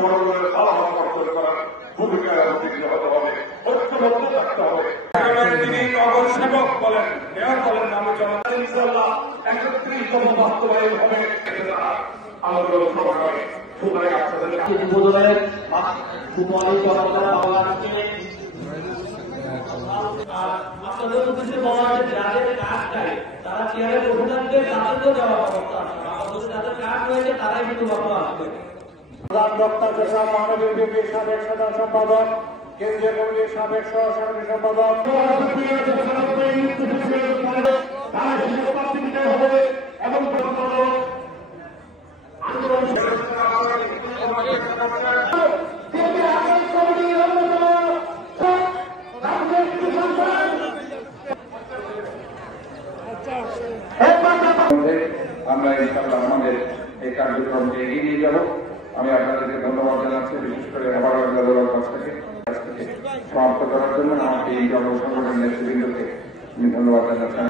জনগণের ফলাফল অর্জন করার ভূমিকায় অবতীর্ণ হতে হবে, ঐক্যবদ্ধ থাকতে হবে। তিনি নগর সেবক বলেন, মেয়র বলেন, আমি জনগণ ইনশাআল্লাহ 31তম বাস্তবায়ন হবে। আমাদের সবাই সুতরাং আপনাদের উদ্বোধনের সুপারি কর্মকর্তা আপনাদের উদ্দেশ্যে বলা হয় যাদের কাজ চাই তারা চেয়ারে বসে থাকবে, তাদেরকেও দেওয়ার ব্যবস্থা আছে। যাদের কাজ হয়েছে তারাই কিন্তু বক্তব্য আসবে। প্রধান বক্তা পেশা মহানগর বিএনপির সাবেক সাধারণ সম্পাদক, কেন্দ্রীয় কমিটির সাবেক সহ সাধারণ সম্পাদক এবং আমরা ইনশাআল্লাহ আমাদের এই কার্যক্রমকে এগিয়ে নিয়ে যাব। আমি আপনাদেরকে ধন্যবাদ জানাচ্ছি, বিশেষ করে হেফাজতের কাছ থেকে সমাপ্ত করার জন্য আমাকে এই জনসংগঠনের নেতৃবৃন্দকে আমি ধন্যবাদ জানাচ্ছি।